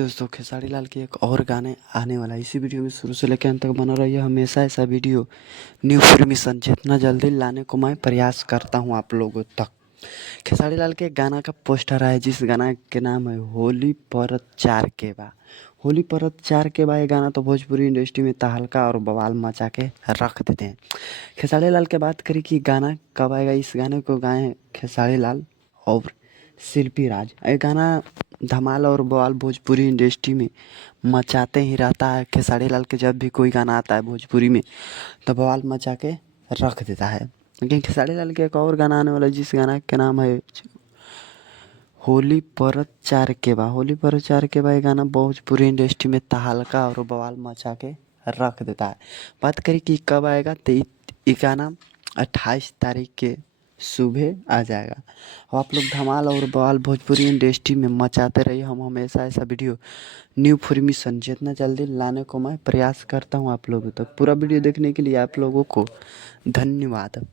दोस्तों खेसारी लाल के एक और गाने आने वाला है। इसी वीडियो में शुरू से लेकर अंत तक बना रहिए। हमेशा ऐसा वीडियो न्यू परमिशन जितना जल्दी लाने को मैं प्रयास करता हूं आप लोगों तक। खेसारी लाल के एक गाना का पोस्टर आया जिस गाना के नाम है होली परत चार के बा। होली परत चार के बा ये गाना तो भोजपुरी इंडस्ट्री में तहलका और बवाल मचा के रख देते हैं। खेसारी लाल की बात करें कि गाना कब आएगा, इस गाने को गाए खेसारी लाल और शिल्पी राज। ये गाना धमाल और बवाल भोजपुरी इंडस्ट्री में मचाते ही रहता है। खेसारी लाल के जब भी कोई गाना आता है भोजपुरी में तो बवाल मचा के रख देता है। लेकिन खेसारी लाल के एक और गाना आने वाला है जिस गाना का नाम है होली परत चार के बा। होली परत चार के बा ये गाना भोजपुरी इंडस्ट्री में तहलका और बवाल मचा के रख देता है। बात करें कि कब आएगा तो ये गाना 28 तारीख के सुबह आ जाएगा। और आप लोग धमाल और बवाल भोजपुरी इंडस्ट्री में मचाते रहिए। हम हमेशा ऐसा वीडियो न्यू फॉर्मेशन जितना जल्दी लाने को मैं प्रयास करता हूं आप लोगों तक। पूरा वीडियो देखने के लिए आप लोगों को धन्यवाद।